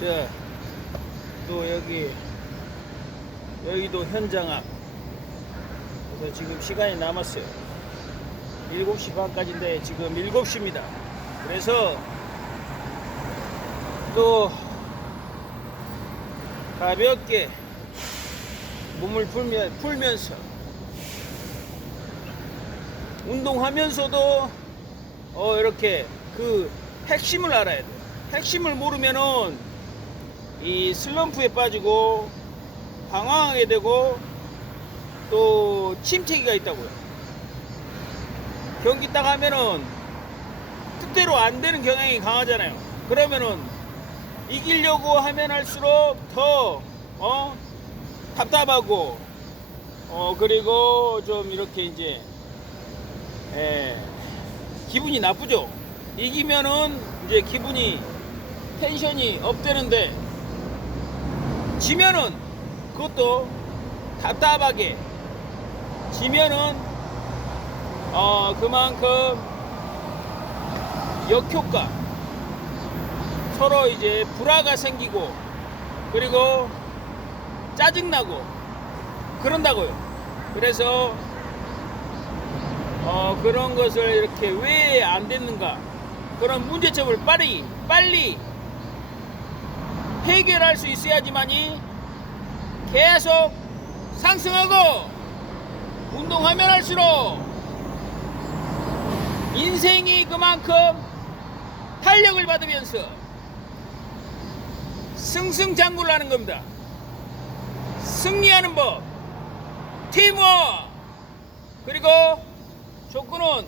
자, 또 여기, 여기도 현장 앞. 그래서 지금 시간이 남았어요. 7시 반까지인데 지금 7시입니다. 그래서 또 가볍게 몸을 풀면, 풀면서 운동하면서도 어 이렇게 그 핵심을 알아야 돼. 핵심을 모르면은 이 슬럼프에 빠지고 방황하게 되고 또 침체기가 있다고요. 경기 딱 하면은 뜻대로 안 되는 경향이 강하잖아요. 그러면은 이기려고 하면 할수록 더 어? 답답하고 어 그리고 좀 이렇게 이제 예, 기분이 나쁘죠. 이기면은 이제 기분이 텐션이 업되는데 지면은 그것도 답답하게 지면은 어 그만큼 역효과 서로 이제 불화가 생기고 그리고 짜증나고 그런다고요. 그래서 어, 그런 것을 이렇게 왜 안 됐는가 그런 문제점을 빨리 빨리 해결할 수 있어야지만이 계속 상승하고 운동하면 할수록 인생이 그만큼 탄력을 받으면서 승승장구를 하는 겁니다. 승리하는 법, 팀워크, 그리고 조건은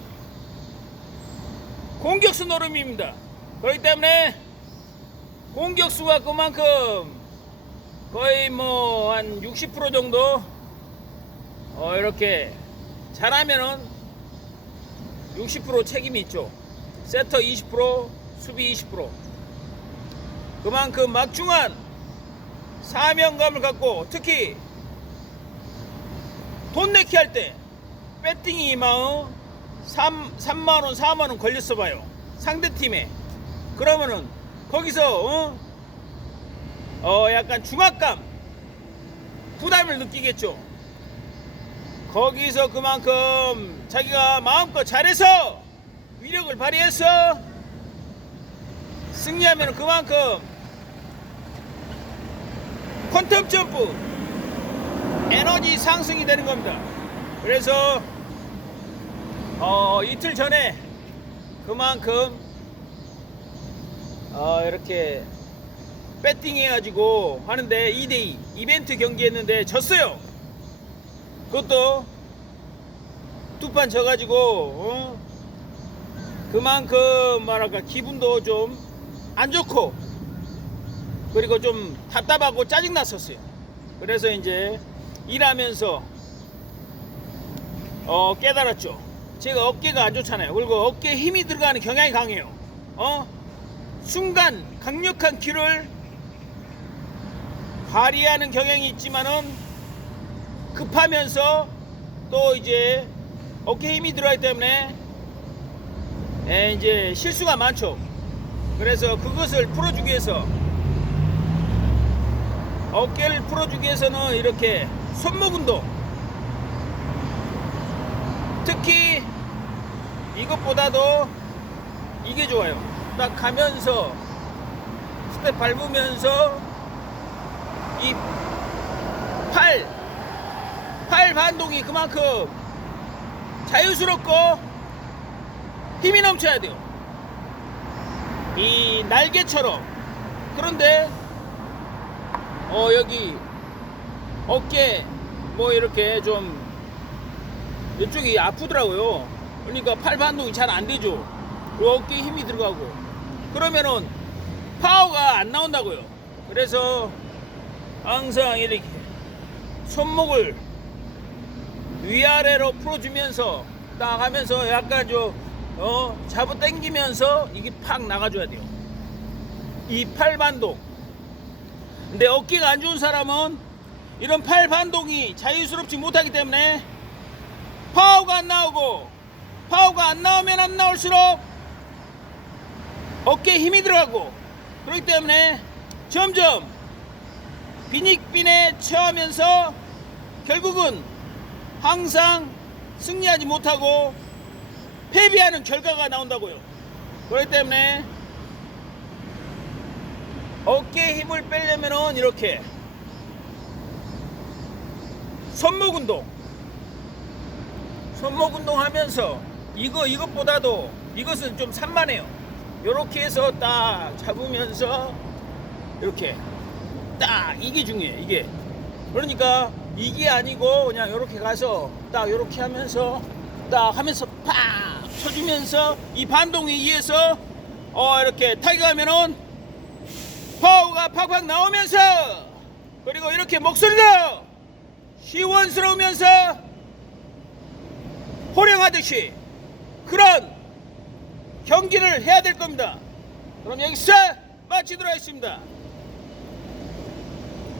공격수 노름입니다. 그렇기 때문에 공격수가 그만큼 거의 뭐 한 60% 정도 어 이렇게 잘하면은 60% 책임이 있죠. 세터 20%, 수비 20%. 그만큼 막중한 사명감을 갖고 특히 돈 내기 할 때 배팅이 막 3, 3만원, 4만원 걸렸어 봐요. 상대팀에. 그러면은 거기서 어? 어 약간 중압감, 부담을 느끼겠죠. 거기서 그만큼 자기가 마음껏 잘해서 위력을 발휘해서 승리하면 그만큼 퀀텀 점프 에너지 상승이 되는 겁니다. 그래서 어, 이틀 전에 그만큼 어, 이렇게 배팅 해가지고 하는데 2대2 이벤트 경기 했는데 졌어요. 그것도 두판 져가지고 어? 그만큼 말할까 기분도 좀 안 좋고 그리고 좀 답답하고 짜증 났었어요. 그래서 이제 일하면서 어 깨달았죠. 제가 어깨가 안 좋잖아요. 그리고 어깨에 힘이 들어가는 경향이 강해요. 어 순간 강력한 키를 발휘하는 경향이 있지만은 급하면서 또 이제 어깨 힘이 들어가기 때문에 에, 이제 실수가 많죠. 그래서 그것을 풀어주기 위해서 어깨를 풀어주기 위해서는 이렇게 손목 운동 특히 이것보다도 이게 좋아요. 딱 가면서 스텝 밟으면서 이 팔, 팔 반동이 그만큼 자유스럽고 힘이 넘쳐야 돼요. 이 날개처럼. 그런데 어 여기 어깨 뭐 이렇게 좀 이쪽이 아프더라고요. 그러니까 팔 반동이 잘 안 되죠. 그리고 어깨에 힘이 들어가고 그러면은 파워가 안 나온다고요. 그래서 항상 이렇게 손목을 위아래로 풀어주면서 딱 하면서 약간 좀 어, 잡아 당기면서 이게 팍 나가줘야 돼요. 이 팔 반동. 근데 어깨가 안 좋은 사람은 이런 팔 반동이 자유스럽지 못하기 때문에 파워가 안 나오고 파워가 안 나오면 안 나올수록 어깨에 힘이 들어가고 그렇기 때문에 점점 빈익빈에 처하면서 결국은 항상 승리하지 못하고 패배하는 결과가 나온다고요. 그렇기 때문에 어깨에 힘을 빼려면은 이렇게 손목 운동 손목 운동 하면서 이거 이것보다도 이것은 좀 산만해요. 이렇게 해서 딱 잡으면서 이렇게 딱 이게 중요해 이게. 그러니까 이게 아니고 그냥 이렇게 가서 딱 이렇게 하면서 딱 하면서 팍 쳐주면서 이 반동에 의해서 어 이렇게 타격하면은 파워가 팍팍 나오면서 그리고 이렇게 목소리도 시원스러우면서 호령하듯이 그런 경기를 해야 될 겁니다. 그럼 여기서 마치도록 하겠습니다.